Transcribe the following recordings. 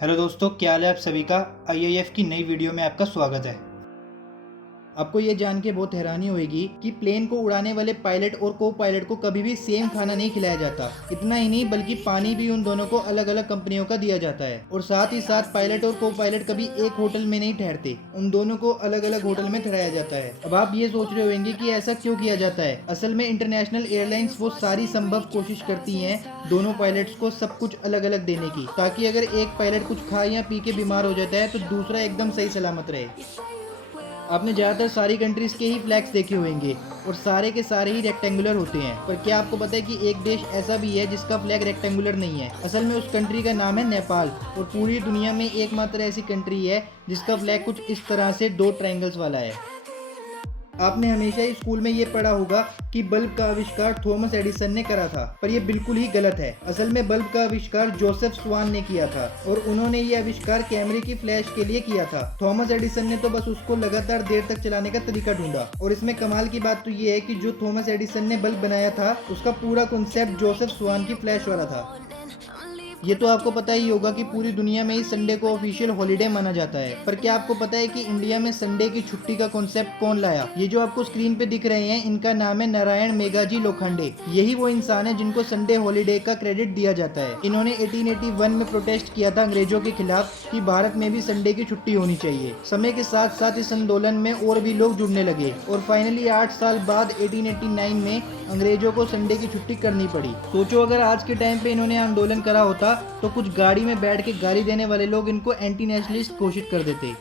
Hello दोस्तों, क्या हाल है आप सभी का। आईएएफ की नई वीडियो में आपका स्वागत है। आपको ये जान के बहुत हैरानी होगी कि प्लेन को उड़ाने वाले पायलट और को पायलट को कभी भी सेम खाना नहीं खिलाया जाता। इतना ही नहीं बल्कि पानी भी उन दोनों को अलग अलग कंपनियों का दिया जाता है और साथ ही साथ पायलट और को पायलट कभी एक होटल में नहीं ठहरते, उन दोनों को अलग अलग होटल में ठहराया जाता है। अब आप ये सोच रहे होंगे कि ऐसा क्यों किया जाता है। असल में इंटरनेशनल एयरलाइंस वो सारी संभव कोशिश करती हैं दोनों पायलट्स को सब कुछ अलग अलग देने की, ताकि अगर एक पायलट कुछ खा या पी के बीमार हो जाता है तो दूसरा एकदम सही सलामत रहे। आपने ज़्यादातर सारी कंट्रीज़ के ही फ्लैग्स देखे होंगे और सारे के सारे ही रेक्टेंगुलर होते हैं, पर क्या आपको पता है कि एक देश ऐसा भी है जिसका फ्लैग रेक्टेंगुलर नहीं है। असल में उस कंट्री का नाम है नेपाल और पूरी दुनिया में एकमात्र ऐसी कंट्री है जिसका फ्लैग कुछ इस तरह से दो ट्रायंगल्स वाला है। आपने हमेशा ही स्कूल में ये पढ़ा होगा कि बल्ब का आविष्कार थॉमस एडिसन ने करा था, पर यह बिल्कुल ही गलत है। असल में बल्ब का आविष्कार जोसेफ स्वान ने किया था और उन्होंने ये आविष्कार कैमरे की फ्लैश के लिए किया था। थॉमस एडिसन ने तो बस उसको लगातार देर तक चलाने का तरीका ढूंढा। और इसमें कमाल की बात तो ये है कि जो थॉमस एडिसन ने बल्ब बनाया था उसका पूरा कॉन्सेप्ट जोसेफ स्वान की फ्लैश वाला था। ये तो आपको पता ही होगा कि पूरी दुनिया में ही संडे को ऑफिशियल हॉलिडे माना जाता है, पर क्या आपको पता है कि इंडिया में संडे की छुट्टी का कॉन्सेप्ट कौन लाया। ये जो आपको स्क्रीन पे दिख रहे हैं इनका नाम है नारायण मेघाजी लोखंडे। यही वो इंसान है जिनको संडे हॉलिडे का क्रेडिट दिया जाता है। इन्होंने 1881 में प्रोटेस्ट किया था अंग्रेजों के खिलाफ कि भारत में भी संडे की छुट्टी होनी चाहिए। समय के साथ साथ इस आंदोलन में और भी लोग जुड़ने लगे और फाइनली 8 साल बाद 1889 में अंग्रेजों को संडे की छुट्टी करनी पड़ी। सोचो अगर आज के टाइम पे इन्होंने आंदोलन करा होता तो कुछ गाड़ी में बैठ के गाली देने वाले लोग इनको एंटी नेशनलिस्ट घोषित कर देते।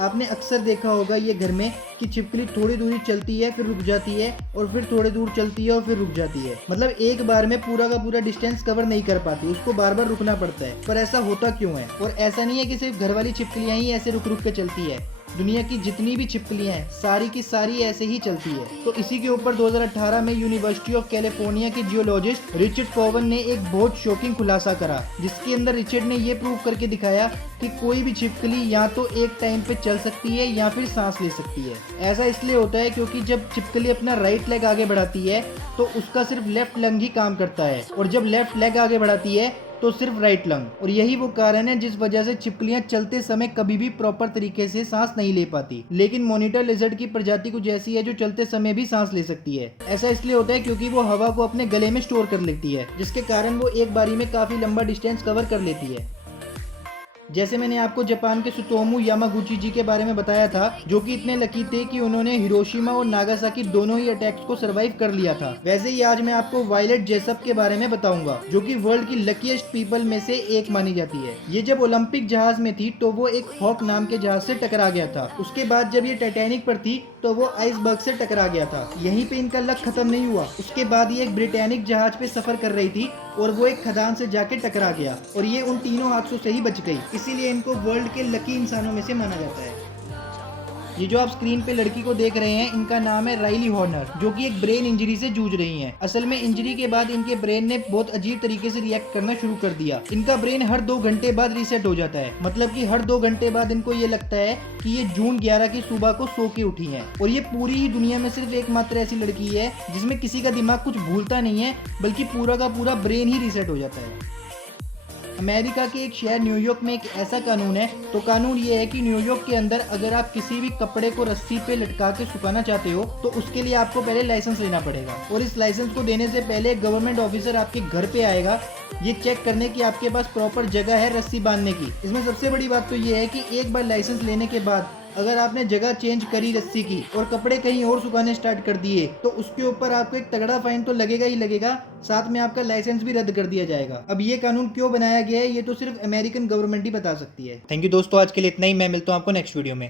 आपने अक्सर देखा होगा ये घर में कि छिपकली थोड़ी दूरी चलती है फिर रुक जाती है और फिर थोड़ी दूर चलती है और फिर रुक जाती है। मतलब एक बार में पूरा का पूरा डिस्टेंस कवर नहीं कर पाती, उसको बार बार रुकना पड़ता है। पर ऐसा होता क्यों है? और ऐसा नहीं है कि सिर्फ घर वाली छिपकलियां ही ऐसे रुक रुक के चलती है, दुनिया की जितनी भी छिपकलियां हैं सारी की सारी ऐसे ही चलती है। तो इसी के ऊपर 2018 में यूनिवर्सिटी ऑफ कैलिफोर्निया के जियोलॉजिस्ट रिचर्ड कोवन ने एक बहुत शॉकिंग खुलासा करा, जिसके अंदर रिचर्ड ने ये प्रूव करके दिखाया कि कोई भी छिपकली या तो एक टाइम पे चल सकती है या फिर सांस ले सकती है। ऐसा इसलिए होता है क्योंकि जब छिपकली अपना राइट लेग आगे बढ़ाती है तो उसका सिर्फ लेफ्ट लंग ही काम करता है और जब लेफ्ट लेग आगे बढ़ाती है तो सिर्फ राइट लंग। और यही वो कारण है जिस वजह से छिपकलियां चलते समय कभी भी प्रॉपर तरीके से सांस नहीं ले पाती। लेकिन मॉनिटर लिजर्ड की प्रजाति कुछ ऐसी है जो चलते समय भी सांस ले सकती है। ऐसा इसलिए होता है क्योंकि वो हवा को अपने गले में स्टोर कर लेती है, जिसके कारण वो एक बारी में काफी लंबा डिस्टेंस कवर कर लेती है। जैसे मैंने आपको जापान के सुतोमू यामागुची जी के बारे में बताया था, जो कि इतने लकी थे कि उन्होंने हिरोशिमा और नागासाकी दोनों ही अटैक्स को सरवाइव कर लिया था। वैसे ही आज मैं आपको वायलेट जेसप के बारे में बताऊंगा, जो कि वर्ल्ड की लकीएस्ट पीपल में से एक मानी जाती है। ये जब ओलंपिक जहाज में थी तो वो एक हॉक नाम के जहाज से टकरा गया था। उसके बाद जब ये टाइटैनिक पर थी तो वो आइसबर्ग से टकरा गया था। यहीं पे इनका लक खत्म नहीं हुआ, उसके बाद ये एक ब्रिटानिक जहाज पे सफर कर रही थी और वो एक खदान से जाके टकरा गया और ये उन तीनों हादसों से ही बच गई। इसीलिए इनको वर्ल्ड के लकी इंसानों में से माना जाता है। ये जो आप स्क्रीन पे लड़की को देख रहे हैं इनका नाम है राइली हॉर्नर, जो कि एक ब्रेन इंजरी से जूझ रही हैं। असल में इंजरी के बाद इनके ब्रेन ने बहुत अजीब तरीके से रिएक्ट करना शुरू कर दिया। इनका ब्रेन हर 2 घंटे बाद रीसेट हो जाता है, मतलब कि हर 2 घंटे बाद इनको ये लगता है कि ये जून 11 की सुबह को सो के उठी हैं। और ये पूरी ही दुनिया में सिर्फ एकमात्र ऐसी लड़की है जिसमें किसी का दिमाग कुछ भूलता नहीं है, बल्कि पूरा का पूरा ब्रेन ही रीसेट हो जाता है। अमेरिका के एक शहर न्यूयॉर्क में एक ऐसा कानून है, तो कानून ये है कि न्यूयॉर्क के अंदर अगर आप किसी भी कपड़े को रस्सी पे लटका के सुखाना चाहते हो तो उसके लिए आपको पहले लाइसेंस लेना पड़ेगा। और इस लाइसेंस को देने से पहले गवर्नमेंट ऑफिसर आपके घर पे आएगा ये चेक करने की आपके पास प्रॉपर जगह है रस्सी बांधने की। इसमें सबसे बड़ी बात तो ये है कि एक बार लाइसेंस लेने के बाद अगर आपने जगह चेंज करी रस्सी की और कपड़े कहीं और सुखाने स्टार्ट कर दिए तो उसके ऊपर आपको एक तगड़ा फाइन तो लगेगा ही लगेगा, साथ में आपका लाइसेंस भी रद्द कर दिया जाएगा। अब ये कानून क्यों बनाया गया है ये तो सिर्फ अमेरिकन गवर्नमेंट ही बता सकती है। थैंक यू दोस्तों, आज के लिए इतना ही। मैं मिलता हूँ आपको नेक्स्ट वीडियो में।